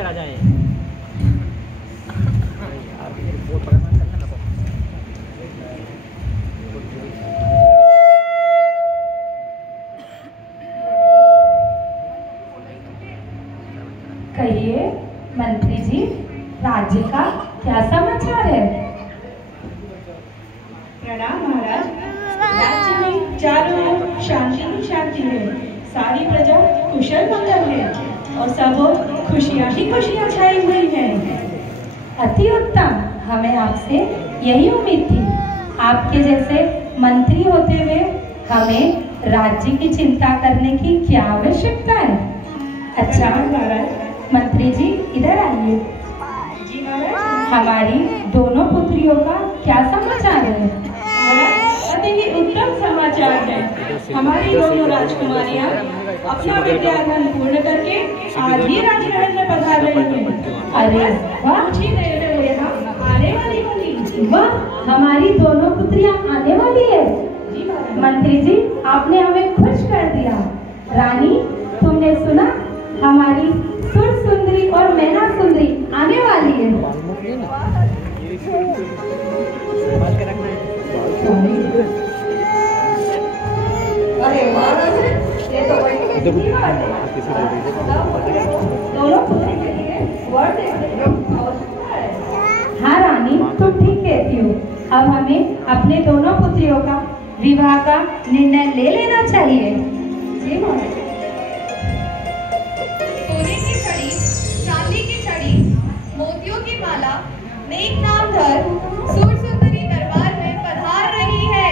के राजा है यार, बहुत परेशान करना ना। कहिए मंत्री जी, राज्य का क्या समाचार है? प्रणाम महाराज। राज्य में चारों ओर शांति ही शांति है। सारी प्रजा कुशल मंगल है और सब ओर खुशियां ही खुशियां छाई हुई हैं। अति उत्तम, हमें आपसे यही उम्मीद थी। आपके जैसे मंत्री होते हुए हमें राज्य की चिंता करने की क्या आवश्यकता है? अच्छा महाराज। मंत्री जी इधर आइए। जी महाराज। हमारी दोनों पुत्रियों का क्या समाचार है? महाराज, अति ही उत्तम समाचार है। हमारी दोनों राजकुमारियां अपना विद्याधन पूर्ण करके आज ही राजमहल में पधार रही हैं। अरे वाह, कुछ ही देर में वो यहाँ आने वाली होंगी। वाह, हमारी दोनों पुत्रियां आने वाली है। जी महाराज। मंत्री जी, आपने हमें खुश कर दिया। रानी, तुमने सुना, हमारी सुर सुंदरी और मैना सुंदरी आने वाली है। अरे महाराज, ये तो बड़ी अच्छी बात है। दोनों पुत्री के लिए वर देखने की आवश्यकता है। हाँ रानी, तुम ठीक कहती हो। अब हमें अपने दोनों पुत्रियों का विवाह का निर्णय ले लेना चाहिए। जी महाराज। सोने की छड़ी, चांदी की छड़ी, मोतियों की माला, नेक नामधर सूर सुंदरी दरबार में पधार रही है।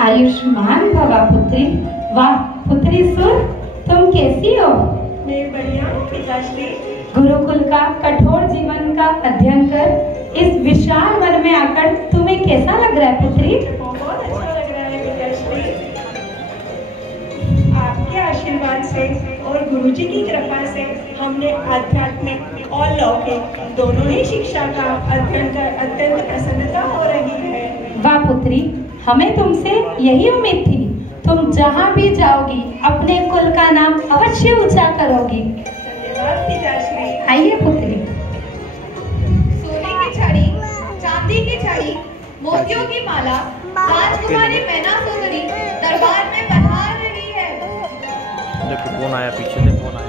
आयुष्मान भवा पुत्री। वाह पुत्री सुर, तुम कैसी हो? मैं बढ़िया हूँ पिताश्री। गुरुकुल का कठोर जीवन का अध्ययन कर इस विशाल वन में आकर तुम्हें कैसा लग रहा है पुत्री? बहुत अच्छा लग रहा है पिताश्री। आपके आशीर्वाद से और गुरुजी की कृपा से हमने आध्यात्मिक और लौकिक दोनों ही शिक्षा का अध्ययन कर अत्यंत प्रसन्नता हो रही है। वाह पुत्री, हमें तुमसे यही उम्मीद थी। तुम जहाँ भी जाओगी अपने कुल का नाम अवश्य ऊंचा करोगी। धन्यवाद पिताश्री। आइए पुत्री। सोने की छड़ी, चांदी की छड़ी, मोतियों की माला, राजकुमारी मैना सुंदरी दरबार में पधार रही है। देखो कौन आया, पीछे से कौन आया।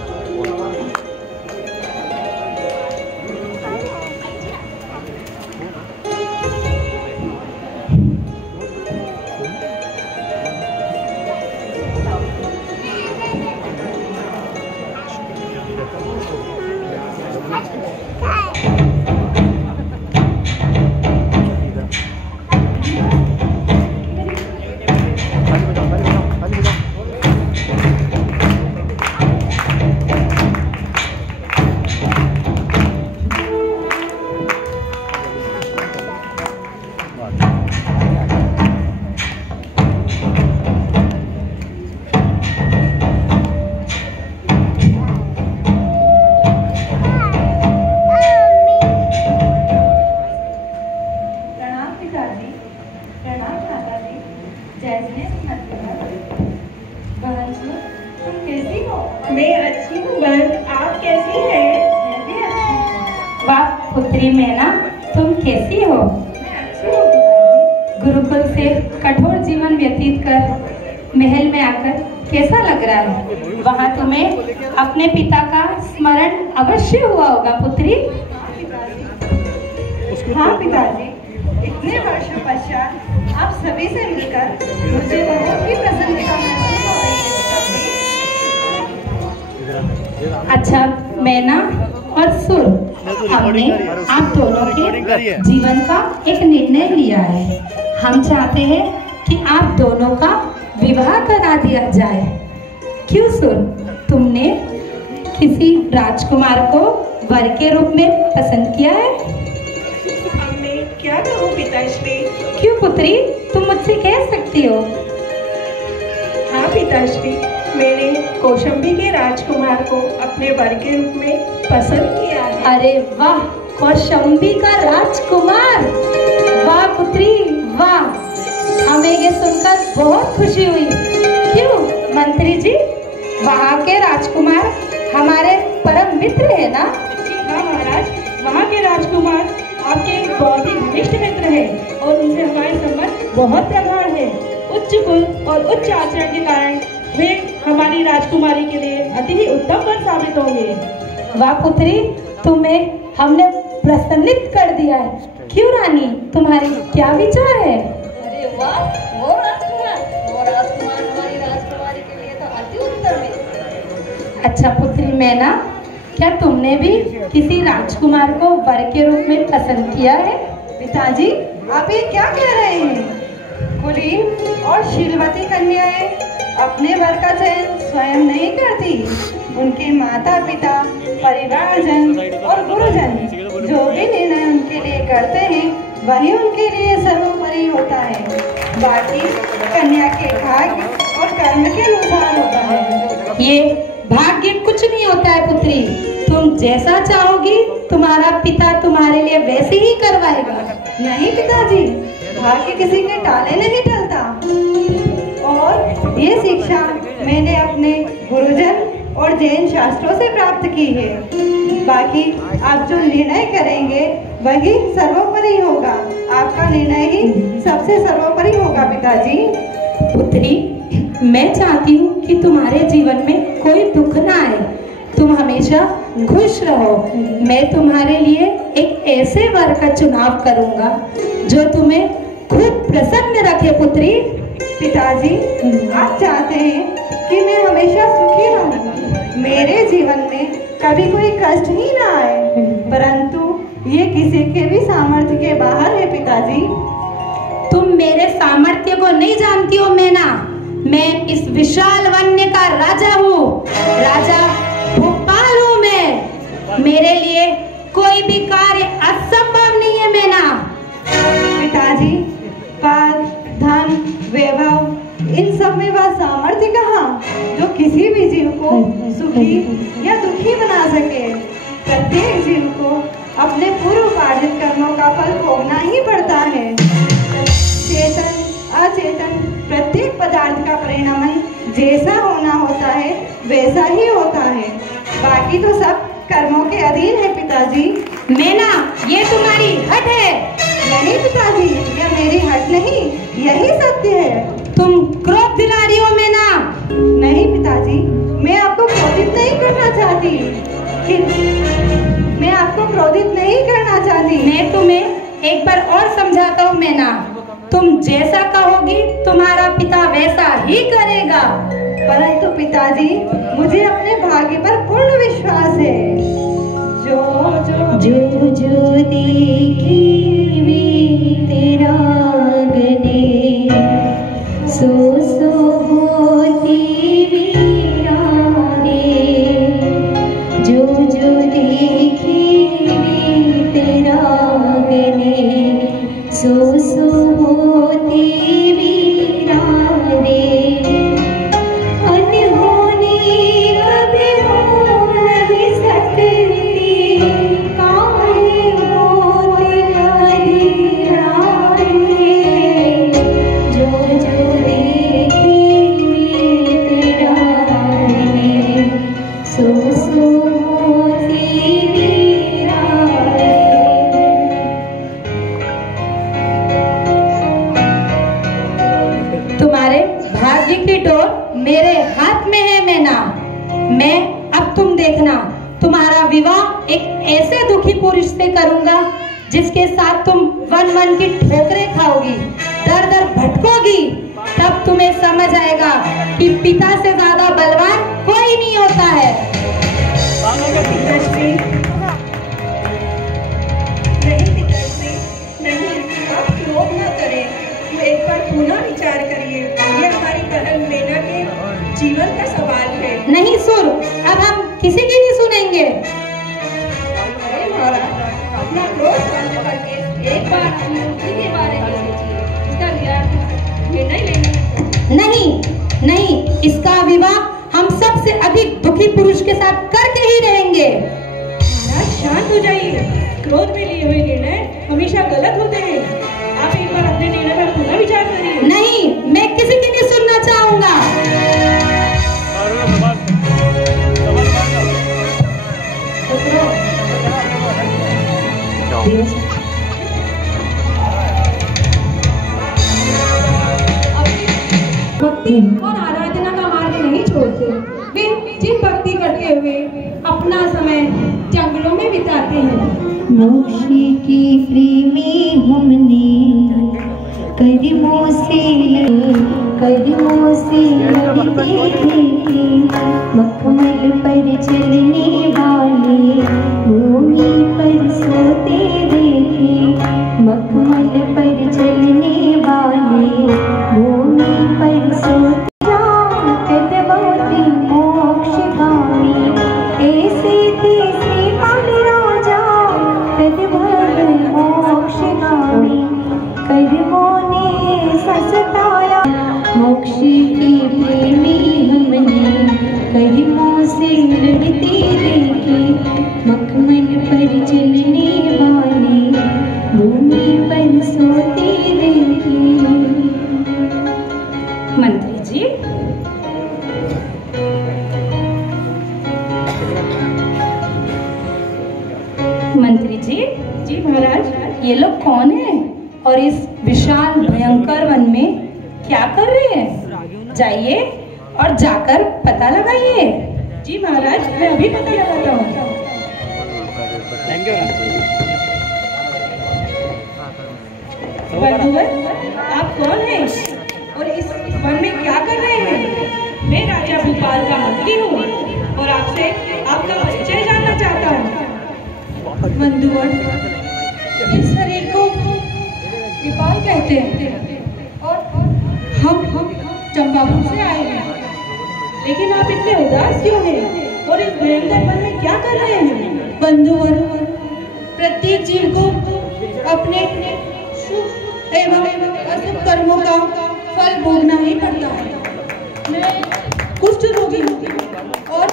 मैं अच्छी हूँ बहन, आप कैसी हैं? मैं भी अच्छी हूँ। वाह पुत्री मैना, तुम कैसी हो? मैं अच्छी हूँ। गुरुकुल से कठोर जीवन व्यतीत कर महल में आकर कैसा लग रहा है? वहाँ तुम्हें अपने पिता का स्मरण अवश्य हुआ होगा पुत्री। हाँ पिताजी, इतने वर्षों पश्चात आप सभी से मिलकर मुझे बहुत ही प्रसन्नता महसूस हो रही है पिताजी। अच्छा मैना और सुर, हमने आप दोनों के जीवन का एक निर्णय लिया है। हम चाहते हैं कि आप दोनों का विवाह करा दिया जाए। क्यों सुर, तुमने किसी राजकुमार को वर के रूप में पसंद किया है? हमने क्या कहूँ पिताश्री? क्यों पुत्री, तुम मुझसे कह सकती हो। हाँ पिताश्री, मैंने कौशंबी के राजकुमार को अपने वर के रूप में पसंद किया है। अरे वाह, कौशंबी का राजकुमार, वाह पुत्री वाह, हमें ये सुनकर बहुत खुशी हुई। क्यों मंत्री जी, वहाँ के राजकुमार हमारे परम मित्र है ना? जी हाँ महाराज, वहाँ के राजकुमार आपके बहुत ही घनिष्ठ मित्र हैं और उनसे हमारे संबंध बहुत प्रगाढ़ है। उच्च कुल और उच्च आचरण के कारण वे हमारी राजकुमारी के लिए अति ही उत्तम वर साबित होंगे। वाह पुत्री, तुम्हें हमने प्रसन्नित कर दिया है। क्यों रानी, तुम्हारी क्या विचार है? अरे वाह, वो राजकुमार हमारी राजकुमारी के लिए तो अति उत्तम है। अच्छा पुत्री मैना, क्या तुमने भी किसी राजकुमार को वर के रूप में पसंद किया है? पिताजी, आप ये क्या कह रहे हैं? कुलीन और शीलवती कन्याएं अपने वर का चयन स्वयं नहीं करती। उनके माता पिता, परिवारजन और गुरुजन जो भी निर्णय उनके लिए करते हैं वही उनके लिए सर्वोपरि होता है। बाकी कन्या के भाग्य और कर्म के अनुसार होता है। ये भाग्य कुछ नहीं होता है पुत्री, तुम जैसा चाहोगी तुम्हारा पिता तुम्हारे लिए वैसे ही करवाएगा। नहीं पिताजी, भाग्य किसी के टाले नहीं टलता। और ये शिक्षा मैंने अपने गुरुजन और जैन शास्त्रों से प्राप्त की है। बाकी आप जो निर्णय करेंगे वही सर्वोपरि होगा। आपका निर्णय ही सबसे सर्वोपरि होगा पिताजी। पुत्री, मैं चाहती हूँ कि तुम्हारे जीवन में कोई दुख ना आए, तुम हमेशा खुश रहो। मैं तुम्हारे लिए एक ऐसे वर का चुनाव करूँगा जो तुम्हें खूब प्रसन्न रखे पुत्री। पिताजी, आप चाहते हैं कि मैं हमेशा सुखी रहूं, मेरे जीवन में कभी कोई कष्ट ही ना आए, परंतु ये किसी के भी सामर्थ्य के बाहर है पिताजी। तुम मेरे सामर्थ्य को नहीं जानती हो मैना। मैं इस विशाल वन्य का राजा हूँ, राजा भोपाल हूँ मैं। मेरे लिए कोई भी कार्य असंभव नहीं है मैना। पिताजी, पद, धन, वैभव, इन सब में वह सामर्थ्य कहाँ जो किसी भी जीव को सुखी या दुखी बना सके। प्रत्येक जीव को अपने पूर्व उपार्जित कर्मों का फल भोगना ही पड़ता है। चेतन अचेतन प्रत्येक पदार्थ का परिणाम जैसा होना होता है वैसा ही होता है। बाकी तो सब कर्मों के अधीन है पिताजी। मैना, ये तुम्हारी हट है। नहीं पिताजी, यह मेरी हट नहीं, यही सत्य है। तुम क्रोध दिला रही हो मैना। नहीं पिताजी, मैं आपको क्रोधित नहीं करना चाहती। मैं आपको क्रोधित नहीं करना चाहती। मैं तुम्हें एक बार और समझाता हूँ मैना। तुम जैसा कहोगी तुम्हारा पिता वैसा ही करेगा। परंतु पिताजी, मुझे अपने भाग्य पर पूर्ण विश्वास है। जो देखी तेरा गने, सो होती वीरा रे। जो देखी तेरा गने, सो होती वीरा रे। अनहोनी कभी हो नहीं सकती, काहे होती अंधेरा रे। जो देखी तेरा रे, सो होती वीरा रे। तुम्हारे भाग्य की डोर मेरे हाथ में है मैना। मैं अब तुम देखना, तुम्हारा विवाह एक ऐसे दुखी पुरुष से करूंगा जिसके साथ तुम वन वन की ठोकरें खाओगी, दर दर भटकोगी। तब तुम्हें समझ आएगा कि पिता से ज्यादा बलवान कोई नहीं होता है। जीवन का सवाल है। नहीं सुर, अब हम किसी की नहीं सुनेंगे। अरे महाराज, अपना क्रोध बंद करके एक बार अपनी पुत्री के बारे में सोचिए। इसका निर्णय लेने नहीं नहीं, इसका विवाह हम सबसे अधिक दुखी पुरुष के साथ करके ही रहेंगे। महाराज शांत हो जाइए। क्रोध में लिए हुए निर्णय हमेशा गलत होते हैं। आप एक बार अपने निर्णय पर पुनः विचार करिए। नहीं, मैं किसी की नहीं सुनना चाहूंगा। भक्ति और आराधना का मार्ग नहीं छोड़ते। वे जिन भक्ति करते हुए अपना समय जंगलों में बिताते हैं। मोक्ष की प्रेमी हमने कदमों से लड़ते देखे, मखमल पर चलने वाले भूमि पर सोते देखे, मखमल पर चलने वाले भूमि पर सोते मोक्षगामी, ऐसे तेसे पाल राजा मोक्षगामी, कर्मों ने सताया। मोक्ष की प्रेमी हमने कर्मों से लड़ते देखे, मखमल पर चलने वाले भूमि पर सोते देखे। मंत्री जी, मंत्री जी, जी महाराज। ये लोग कौन है और इस विशाल भयंकर वन में क्या कर रहे हैं? जाइए और जाकर पता लगाइए। जी महाराज, मैं अभी पता लगाता हूँ। बंधुवर, आप कौन हैं और इस वन में क्या कर रहे हैं? मैं राजा भूपाल का मंत्री हूँ और आपसे आपका परिचय जानना चाहता हूँ। बंधुवर, इस शरीर को विपाल कहते हैं और हम चंपापुर से आए हैं। लेकिन आप इतने उदास क्यों हैं और इस भयंकर वन में क्या कर रहे हैं? बंधुवर, प्रत्येक जीव को अपने शुभ एवं अशुभ कर्मों का फल भोगना ही पड़ता है। मैं कुष्ठ रोगी हूँ और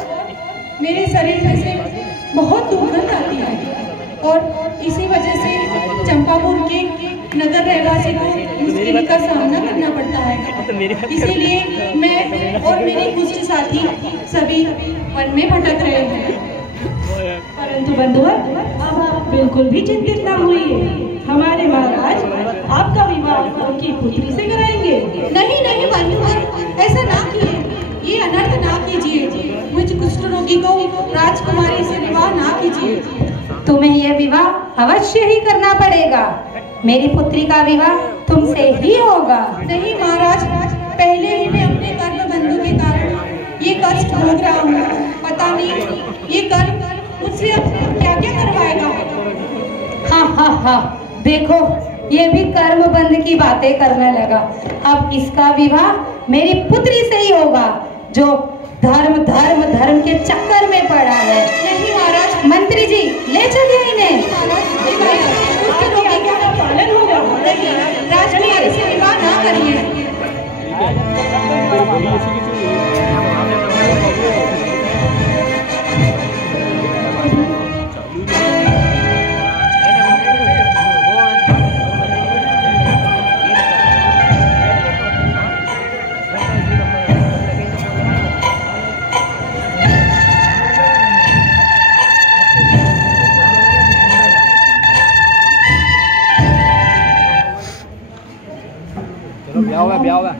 मेरे शरीर में से बहुत दुर्गंध आती है और इसी वजह से चंपापुर के नगर रहवासी को मुश्किल का सामना करना पड़ता है। इसीलिए मैं और मेरे कुष्ठ साथी सभी वन में भटक रहे हैं। परंतु बंधुवर, अब आप बिल्कुल भी चिंतित ना होइए। हमारे महाराज आपका विवाह उनकी पुत्री से कराएंगे। नहीं नहीं बंधुवर, ऐसा ना कीजिए, ये अनर्थ ना कीजिए। मुझ कुष्ठ रोगी को राजकुमारी से विवाह ना कीजिए। तुम्हें यह विवाह अवश्य ही करना पड़ेगा। मेरी पुत्री का विवाह तुमसे ही होगा। नहीं महाराज, पहले ही मैं अपने गर्भ बंधु के कारण ये कष्ट भोग रहा हूँ। पता नहीं ये गर्भ मुझसे अब क्या क्या करवाएगा। हाँ हाँ हाँ, देखो ये भी कर्म बंध की बातें करने लगा। अब इसका विवाह मेरी पुत्री से ही होगा जो धर्म धर्म धर्म के चक्कर में पड़ा है। नहीं महाराज, मंत्री जी ले चलिए इन्हें। कुष्ठ रोगी का पालन होगा। नहीं, राजकुमारी से विवाह ना करिए। ब्याह हुआ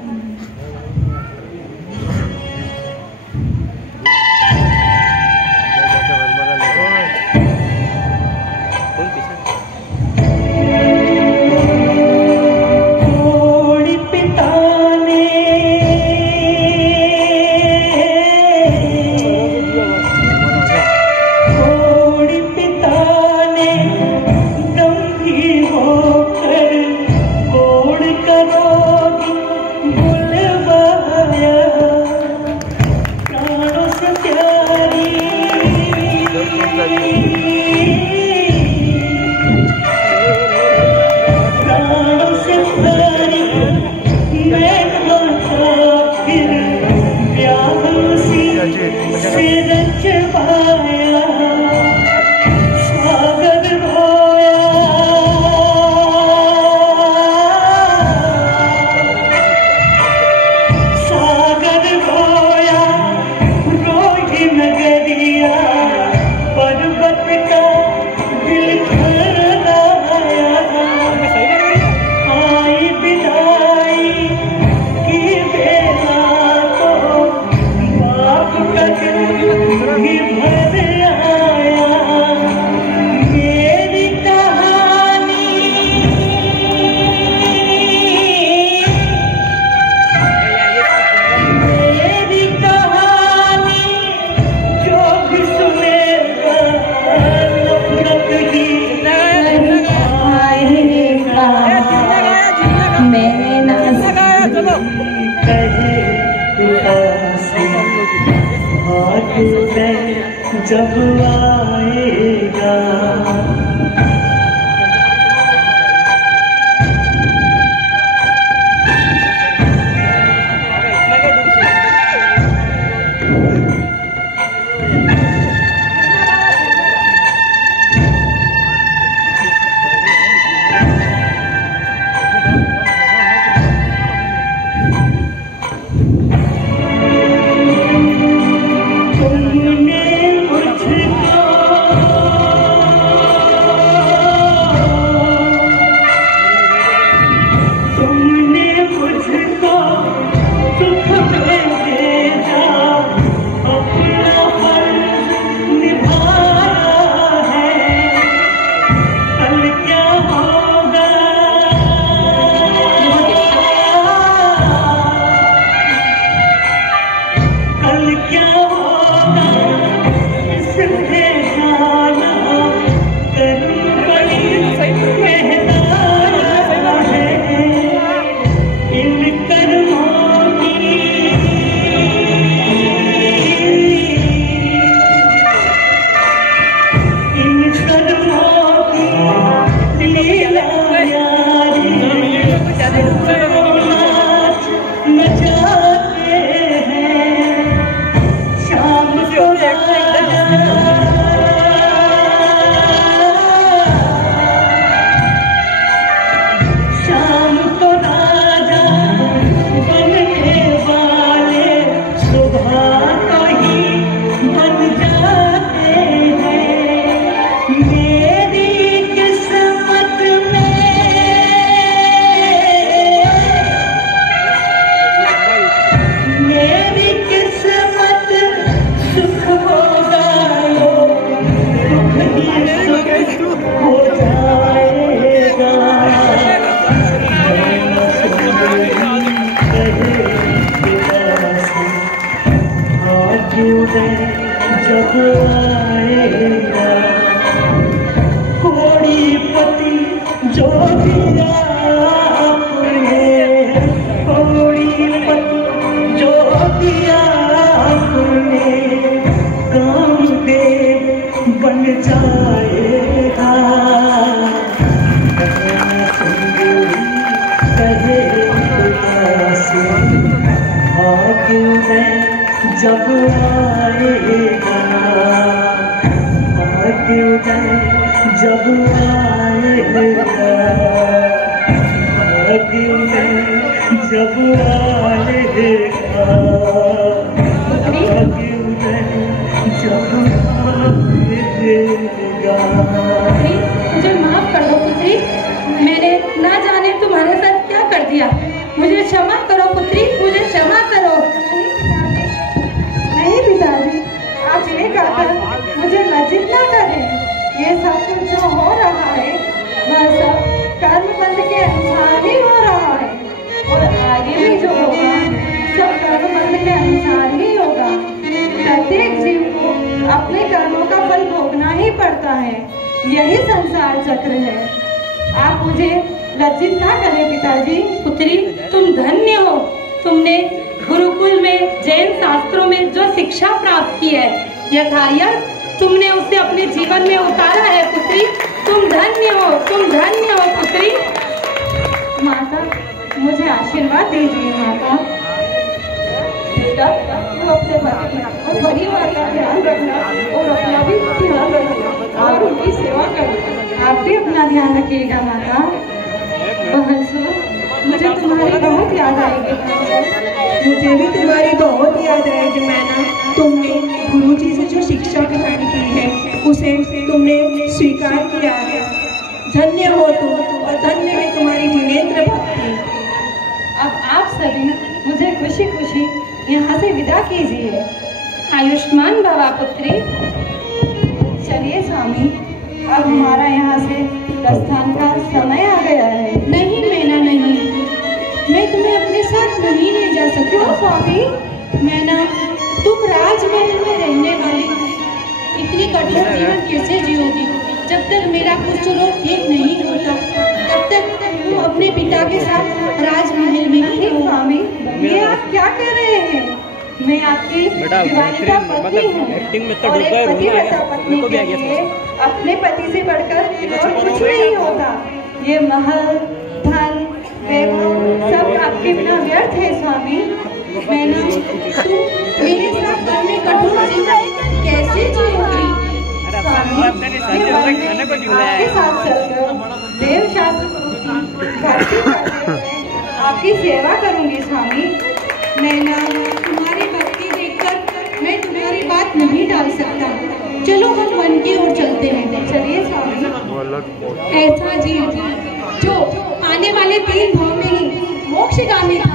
भाग्योदय जब आएगा। जब आएगा भाग्योदय जब आएगा भाग्योदय जब आएगा भाग्योदय जब आएगा। मुझे माफ कर दो पुत्री, मैंने ना जाने तुम्हारे साथ क्या कर दिया। मुझे क्षमा करो पुत्री, मुझे क्षमा करो। नहीं पिताजी, आप ये कहकर मुझे लज्जित ना करें। ये सब कुछ जो हो रहा है वह सब कर्म बंध के अनुसार ही हो रहा है, और आगे भी जो होगा सब कर्म बंध के अनुसार ही होगा। प्रत्येक जीव को अपने कर्मों का फल भोगना ही पड़ता है, यही संसार चक्र है। आप मुझे लज्जित ना करें पिताजी। पुत्री, तुम धन्य हो, तुमने गुरुकुल में जैन शास्त्रों में जो शिक्षा प्राप्त की है यथार्थ तुमने उसे अपने जीवन में उतारा है पुत्री। तुम धन्य हो, तुम धन्य हो पुत्री। माता, मुझे आशीर्वाद दीजिए माता। बेटा, तू अपने पति और परिवार का ध्यान रखना और अपना भी ध्यान रखना और उनकी सेवा करना। आप भी अपना ध्यान रखिएगा माता। बहनसो, मुझे तुम्हारी बहुत याद आएगी। मुझे भी तुम्हारी बहुत याद आएगी मैना। तुमने गुरुजी से जो शिक्षा ग्रहण की है उसे तुमने स्वीकार किया है। धन्य हो तुम और धन्य है तुम्हारी जिनेंद्र भक्ति। अब आप सभी मुझे खुशी खुशी यहाँ से विदा कीजिए। आयुष्मान भवा पुत्री। चलिए स्वामी, अब हमारा यहाँ से प्रस्थान का समय आ गया है। नहीं मैना नहीं, मैं तुम्हें अपने साथ नहीं ले जा सकती। क्यों स्वामी? मैना, तुम राजमहल में रहने वाली इतनी कठोर जीवन कैसे जियोगी? जब तक मेरा कुछ रोग ठीक नहीं होता तब तक तुम अपने पिता के साथ राजमहल में ही रहो। स्वामी, ये आप क्या कह रहे हैं? मैं आपकी बेटा, विवाहिता बेहतरीन, पत्नी मतलब हूँ एक्टिंग में तो और डूब गए, एक रोना पतिव्रता आया। पत्नी मेरे को भी के आ गया लिए अपने पति से बढ़कर और कुछ नहीं होता। ये महल, धन, वैभव सब आपके बिना व्यर्थ है स्वामी। मैं ना तुम मेरे साथ वन में कठोर जीवन कैसे जियोगी? स्वामी, ये वन में आपके साथ चलकर देव शास्त्र भक्ति करते हुए आपकी सेवा करूंगी स्वामी। नैना, तुम्हारी भक्ति देखकर मैं तुम्हारी बात नहीं टाल सकता। चलो हम वन की ओर चलते हैं। चलिए स्वामी। ऐसा जी जो आने वाले 3 भाव में ही मोक्षगामी था,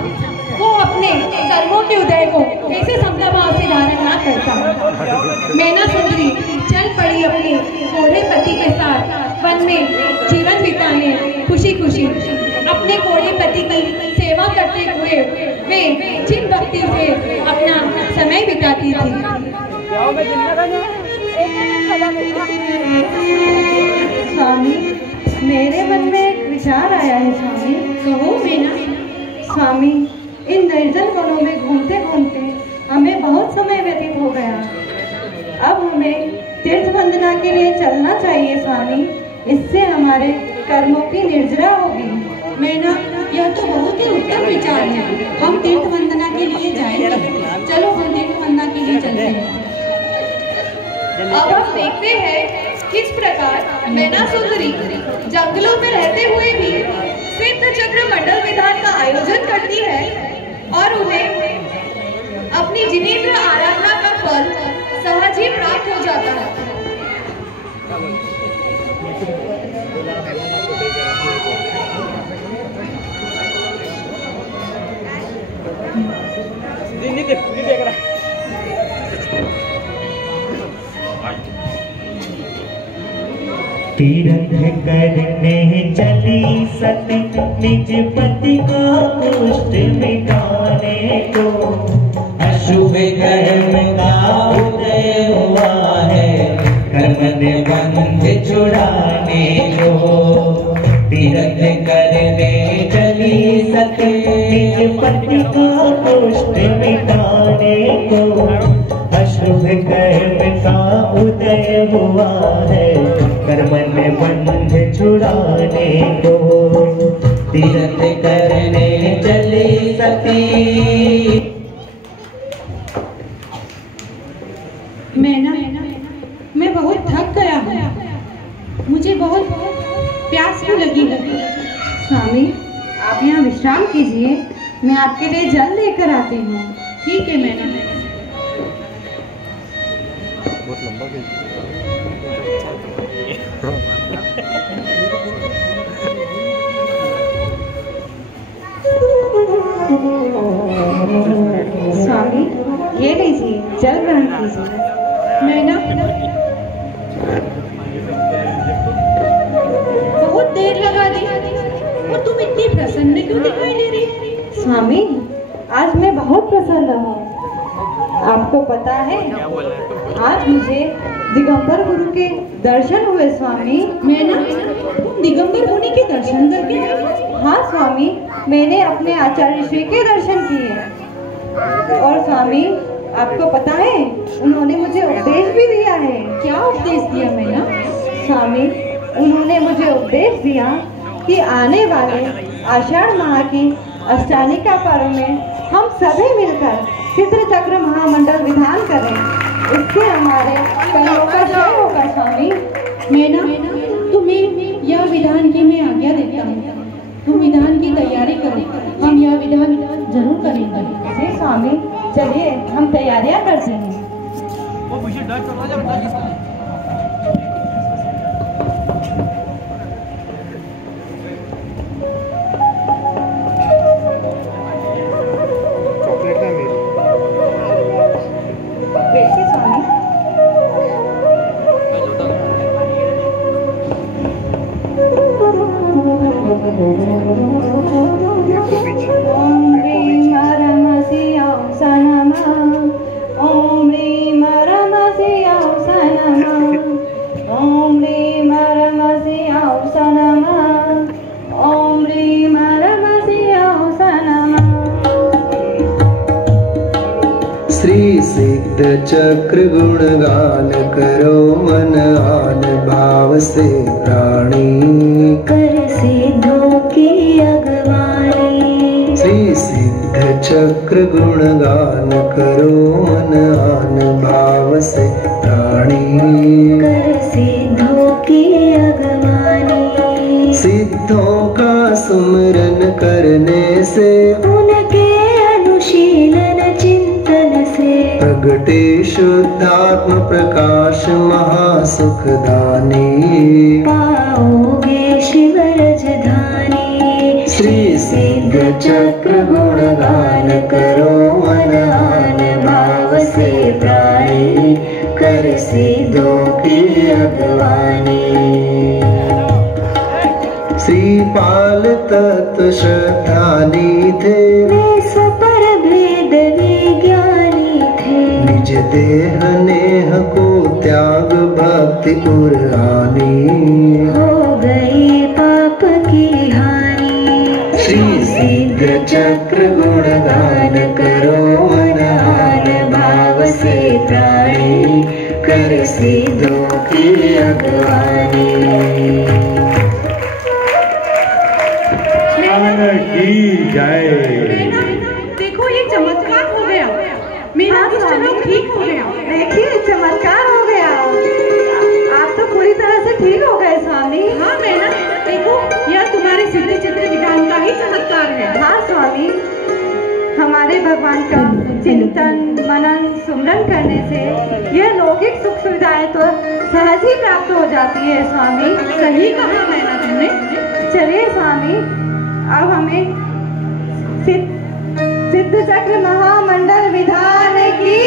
वो अपने कर्मों के उदय को ऐसे समता भाव से धारण ना करता। मैना सुंदरी चल पड़ी अपने कोढ़े पति के साथ वन में जीवन बिताने। खुशी खुशी अपने कोढ़े पति की सेवा करते हुए वे जिन भक्ति से अपना समय बिताती थी। स्वामी, मेरे मन में एक विचार आया है स्वामी। कहो मैना। स्वामी, इन निर्जन वनों में घूमते घूमते हमें बहुत समय व्यतीत हो गया। अब हमें तीर्थ वंदना के लिए चलना चाहिए स्वामी। इससे हमारे कर्मों की निर्जरा होगी। मैना, यह तो बहुत ही उत्तम विचार है। हम तीर्थ वंदना के लिए जाएंगे। चलो हम तीर्थ वंदना के लिए चलते हैं। अब हम देखते हैं किस प्रकार मैना सुंदरी जंगलों में रहते हुए भी सिद्ध चक्र मंडल विधान का आयोजन करती है और उन्हें अपनी जिनेंद्र आराधना का फल सहज ही प्राप्त हो जाता है। तीर्थ करने चली सती निज पति का कुष्ठ मिटाने को। अशुभ कर्म का उदय हुआ है, कर्म निबंध छुड़ाने को। तीर्थ करने चली सती निज पति का कुष्ठ मिटाने को। अशुभ कर्म का उदय हुआ है, कर्म निबंध छुड़ाने को। तीर्थ करने चली सती। मैं बहुत थक गया हूँ। मुझे बहुत प्यास भी लगी है। स्वामी, आप यहाँ विश्राम कीजिए, मैं आपके लिए जल लेकर आती हूँ। ठीक है मैना। बहुत लंबा स्वामी, ये लीजिए, जल ग्रहण कीजिए। मैना, बहुत देर लगा दी और तुम इतनी प्रसन्न क्यों दिखाई दे रही? स्वामी, आज मैं बहुत प्रसन्न हूँ। आपको पता है, आज मुझे दिगंबर गुरु के दर्शन हुए स्वामी। मैना, तुम दिगंबर मुनि के दर्शन करके आई? हाँ स्वामी, मैंने अपने आचार्य श्री के दर्शन किए। और स्वामी, आपको पता है, उन्होंने मुझे उपदेश भी दिया है। क्या उपदेश दिया मैना? स्वामी, उन्होंने मुझे उपदेश दिया कि आने वाले आषाढ़ माह की अष्टानिका पर्व में हम सभी मिलकर सिद्ध चक्र महामंडल विधान करें। इससे हमारे कर्मों का क्षय होगा स्वामी। मैना, तुम्हें यह विधान की मैं आज्ञा देता हूँ। तुम विधान की तैयारी करो, हम यह विधान जरूर करेंगे। जी स्वामी, चलिए हम तैयारियां करते हैं। बैठिए स्वामी। ओम ह्रीं परमशिवाय नमः। ओम ह्रीं परमशिवाय नमः। सिद्ध चक्र गुणगान करो मन आन भाव से प्राणी कर सिद्धों की अगवानी। श्री सिद्ध चक्र गुणगान करो मन आन भाव से प्राणी कर सिद्धों की अगवानी। सिद्धों का सुमरन करने से उनके अनुशीलन चिंतन से प्रगटे शुद्धात्म प्रकाश महासुखदानी। पाओगे शिव रजधानी। श्री सिद्ध चक्र गुणगान करो मन आन भाव से प्राणी कर सिद्धों की अगवानी। श्रीपाल तत्व श्रद्धानी थे वे सपर भेद विज्ञानी थे। निज देह नेह को त्याग भक्ति पुरानी हो गई पाप की हानि। श्री सिद्ध चक्र गुणगान करो मन आन भाव से प्राणी कर सिद्धों की अगवानी। की जय। देखो ये चमत्कार हो गया, मेरा दुष्ट रोग ठीक हो गया। देखिए चमत्कार हो गया, आप तो पूरी तरह से ठीक हो गए स्वामी। हाँ मैना, देखो यह तुम्हारे सिद्ध चक्र विधान का ही चमत्कार है। हाँ स्वामी, हमारे भगवान का चिंतन मनन सुमरन करने से यह लौकिक सुख सुविधाएं तो सहज ही प्राप्त हो जाती है स्वामी। सही कहा मैना तुमने। चलिए स्वामी, अब हमें सिद्ध चक्र महामंडल विधान की